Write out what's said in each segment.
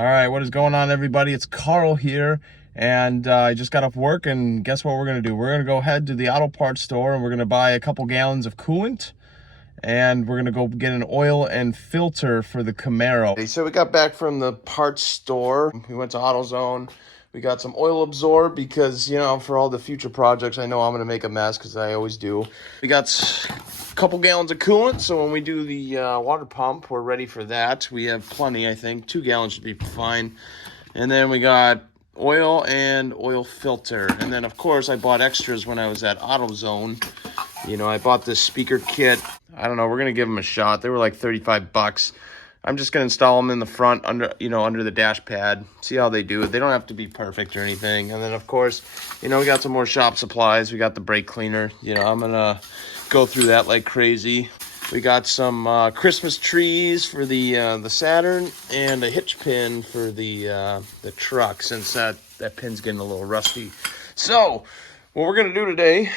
All right, what is going on, everybody? It's Carl here, and I just got off work, and guess what we're gonna do? We're gonna go head to the auto parts store, and we're gonna buy a couple gallons of coolant, and we're gonna go get an oil and filter for the Camaro. So we got back from the parts store. We went to AutoZone. We got some oil absorb because, you know, for all the future projects, I know I'm gonna make a mess because I always do. We got a couple gallons of coolant, so when we do the water pump, we're ready for that. We have plenty, I think. 2 gallons should be fine. And then we got oil and oil filter. And then, of course, I bought extras when I was at AutoZone. You know, I bought this speaker kit. I don't know, we're gonna give them a shot. They were like 35 bucks. I'm just gonna install them in the front under the dash pad. See how they do it. They don't have to be perfect or anything. And then, of course, you know, we got some more shop supplies. We got the brake cleaner. You know, I'm gonna go through that like crazy. We got some Christmas trees for the Saturn and a hitch pin for the truck, since that pin's getting a little rusty. So what we're gonna do today,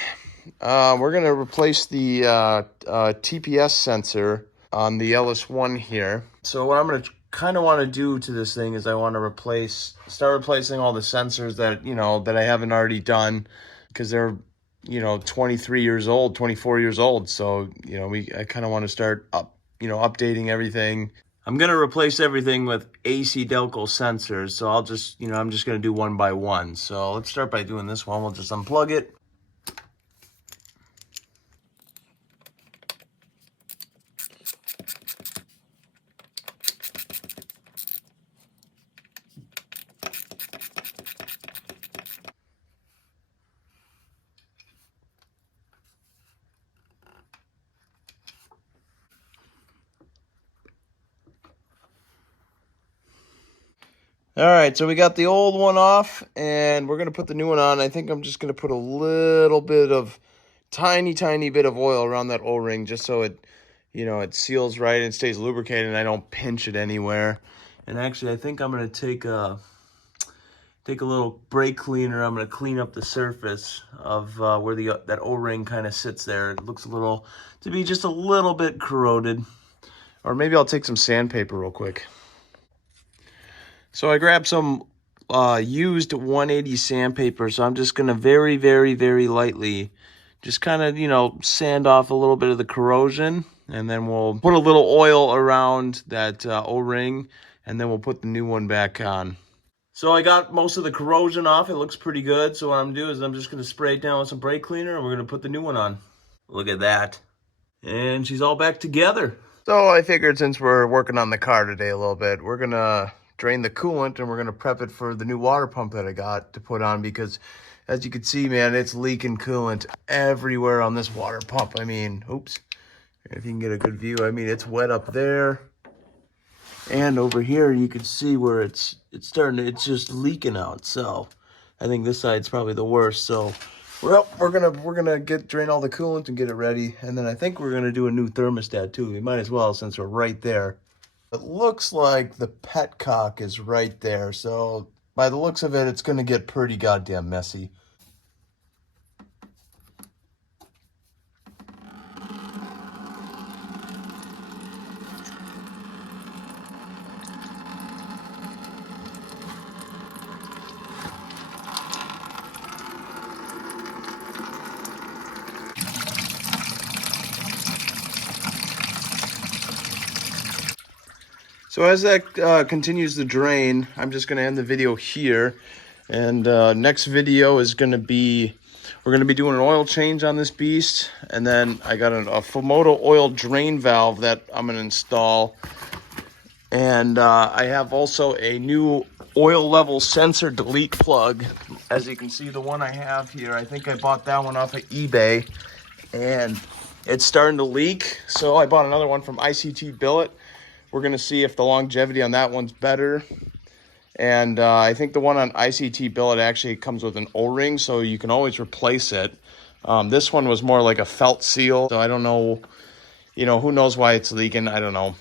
we're gonna replace the TPS sensor on the LS1 here. So what I'm gonna kind of want to do to this thing is I want to start replacing all the sensors that, you know, that I haven't already done, because they're, you know, 23 years old, 24 years old. So, you know, I kind of want to start updating everything. I'm going to replace everything with AC Delco sensors. So I'll just, you know, I'm just going to do one by one. So let's start by doing this one. We'll just unplug it. All right, so we got the old one off, and we're going to put the new one on. I think I'm just going to put a little bit of, tiny bit of oil around that O-ring, just so it, you know, it seals right and stays lubricated and I don't pinch it anywhere. And actually, I think I'm going to take a little brake cleaner. I'm going to clean up the surface of where that O-ring kind of sits there. It looks to be just a little bit corroded. Or maybe I'll take some sandpaper real quick. So I grabbed some used 180 sandpaper, so I'm just going to very lightly just kind of, you know, sand off a little bit of the corrosion, and then we'll put a little oil around that O-ring, and then we'll put the new one back on. So I got most of the corrosion off. It looks pretty good. So what I'm going to do is I'm just going to spray it down with some brake cleaner, and we're going to put the new one on. Look at that. And she's all back together. So I figured, since we're working on the car today a little bit, we're going to drain the coolant, and we're going to prep it for the new water pump that I got to put on, because as you can see, man, it's leaking coolant everywhere on this water pump. I mean, oops, if you can get a good view, I mean, it's wet up there, and over here you can see where it's just leaking out. So I think this side's probably the worst. So well, we're gonna drain all the coolant and get it ready, and then I think we're gonna do a new thermostat too. We might as well, since we're right there. It looks like the petcock is right there, so by the looks of it, it's going to get pretty goddamn messy. So as that continues to drain, I'm just going to end the video here. And next video is going to be, we're going to be doing an oil change on this beast. And then I got a Fumoto oil drain valve that I'm going to install. And I have also a new oil level sensor delete plug. As you can see, the one I have here, I think I bought that one off of eBay. And it's starting to leak. So I bought another one from ICT Billet. We're going to see if the longevity on that one's better. And I think the one on ICT Billet actually comes with an O-ring, so you can always replace it. This one was more like a felt seal, so I don't know, you know, who knows why it's leaking, I don't know.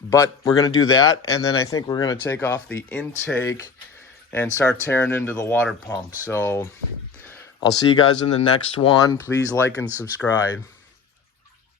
But we're going to do that, and then I think we're going to take off the intake and start tearing into the water pump. So I'll see you guys in the next one. Please like and subscribe.